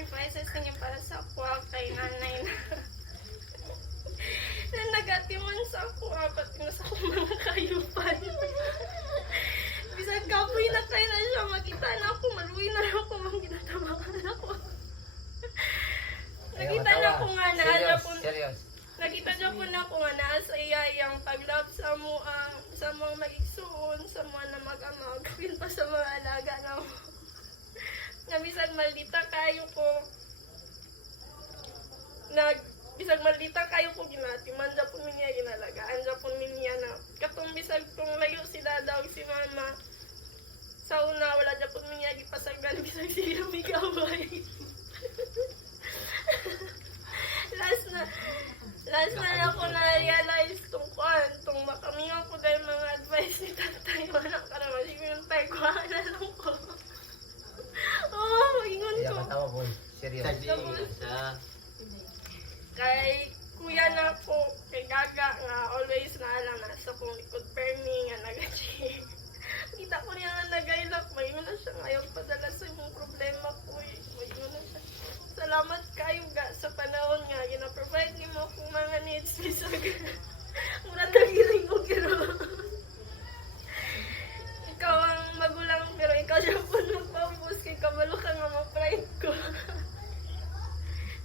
sacrifices ninyo para sa kuha kay nanay na nagatiman sa kuha pati na sa akong mga kayupan. Bisag kapoy na tayo na siya, makita na ako, maluwi na ako, mang ginatabangan ako. Nakita na ko nga na nakita niya po na ko nga na sa iya yung paglap sa mga mag-igsuon, sa mga na mag-amag, gawin pa sa mga alaga na mo. Bisag maldita kayo ko, bisag maldita kayo ko ginatiman, dyan po niya ginalagaan, dyan po niya na, katong bisag kung layo si dadaw, si mama, sa una, wala dyan po niya gipasagdan, bisag siya may kaway. Last na ako na-realize tong makamingaw ko dahil mga advice ni tatay, wala ka naman, sige yung tayo, kuha na lang ko. Oo, magingon ko. Katawa boy, serious. Kay kuya na po, kay Gaga nga always naalang nasa kong likod permi nga nag-check. Kita ko niya nga nag-ailak, magingon na siya ngayon padala sa yung problema ko. Magingon na siya. Salamat kayo ga sa panahon nga, gina-provide ni mo kung mga needs ni Saga. Mura nagiling ko pero ikaw ang magulang pero ikaw siya po magpapos kay kabalo ka nga ma-pride ko.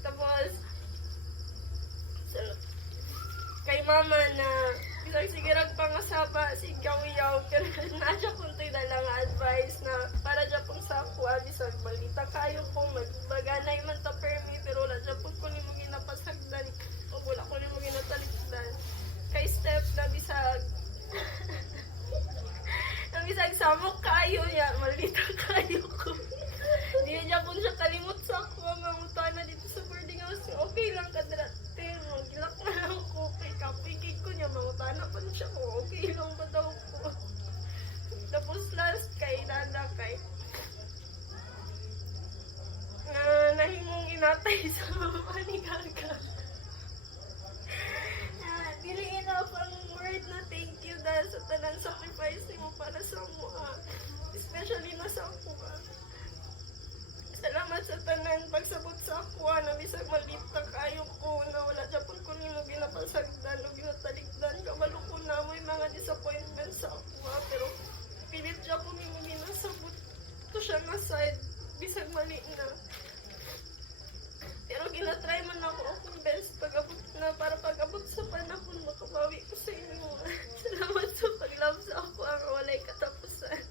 Tapos kay mama na bisag sige pangasapa si Gawiyaw pero nasya kung tayo dalang advice na para dyan pong sa kuha bisag balita kayo kung magbaganay man ta permi pero wala dyan pong kung mo ginapasagdan o wala ko mo ginatalikdan kay step na bisag na bisag samok kayo ya malita kayo ko di niya po siya kalimot sa kuha mamutuan na dito sa boarding house okay lang kadrate magilak na lang ko kay kapikik ko niya mamutuan na pa siya ko okay lang ba daw ko tapos last kay dada kay nahimong inatay sa mama ni Gaga. Dili enough ang word na thank you dahil sa talang sacrifice mo para sa mga, especially na sa ako. Salamat sa tanan pagsabot sa ako na bisag malita kayo ko na wala dyan po ko nimo ginapasagdan o ginatalikdan. Kabalo ko na mo yung mga disappointments sa ako pero pilit dyan po nimo ginasabot. Ito siya na side bisag mali na. Pero ginatry man ako akong best pag-abot na para pag-abot sa panahon makabawi ko sa inyo. Salamat sa pag-love sa ako ang walay katapusan.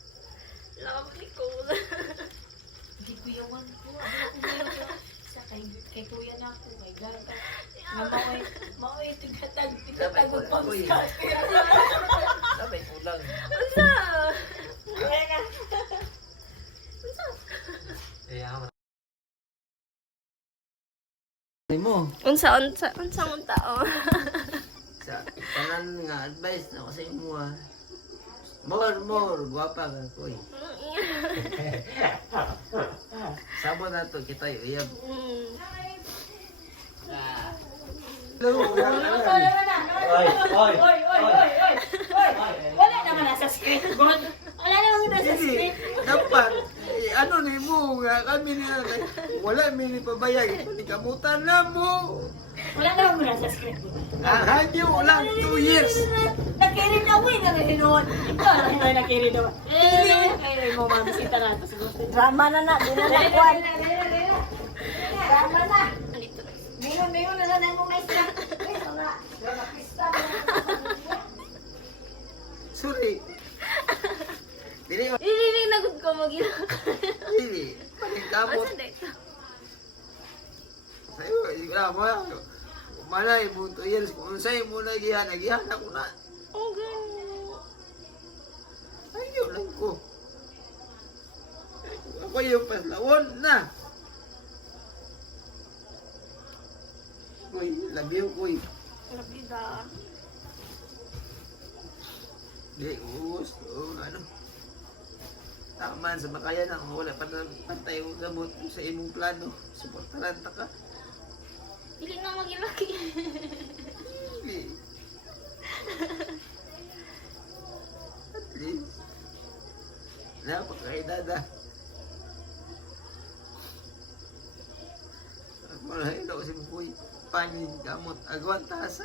Love, Nicole. Hindi ko yawan ko. Sa kay kuya na ako. Kay Gaga. Nga maway tigatag og pamskas. Sabay kulang. Unsa? Mo Unsa mong tao? sa tanan nga advice na ko sa imo more guwapa ka koy. Sabon na to kita uyab. Wala naman nasa script. Wala naman nasa script. Dapat ano ni mo nga kami niya wala mi ni pabayag ikamutan na mo. Wala naman nasa script. Hadyo lang 2 years. Nakirin na win na nilinoon. Ikaw lang tayo nakirin na win. Ay, mo mamisita na ito siguro. Drama na na. Di na nakuhan. Drama na. Bingon na na mo may siya. Sorry. Dili Ililing na gud ko magila. dili. Pagkamot. Asa dito? Sayo, ikaw mo. Malay mo 2 years kung sa'yo mo nagihan ako na. Oh, ganun. Ayaw lang ko. Ako yung paslawon na. Uy, love you, uy. Labida. Di, gusto, ano. Taman sa makayan ang wala pa na pantay mo gamot sa imong plano. Suportaran ta ka. Dili na magilaki. Dili. At least. Napakaedada. pangin gamot agwan tasa.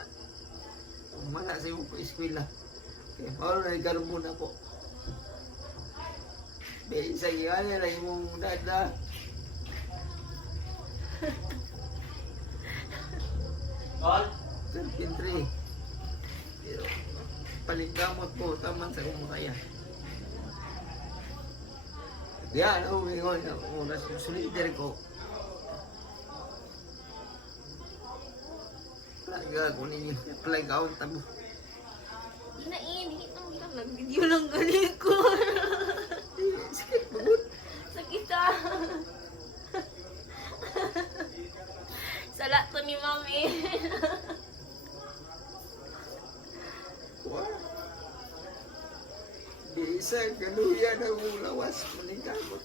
Umala sa imo po eskwela. Kaya paano na ikaroon muna po. Be, isa iyan lang imong dada. Tol? 13-3. Pero, paliggamot po, taman sa kumakaya. Yan, umingon. Una, sulider ko. Plaga ko ninyo. Plaga akong tabo. Inainit ang lang. Nag-video lang galing ko. Sakit pagod. Sakit ah. Sala to ni mami. Wah. Di isa, kaluyan ang lawas. Maling gamot.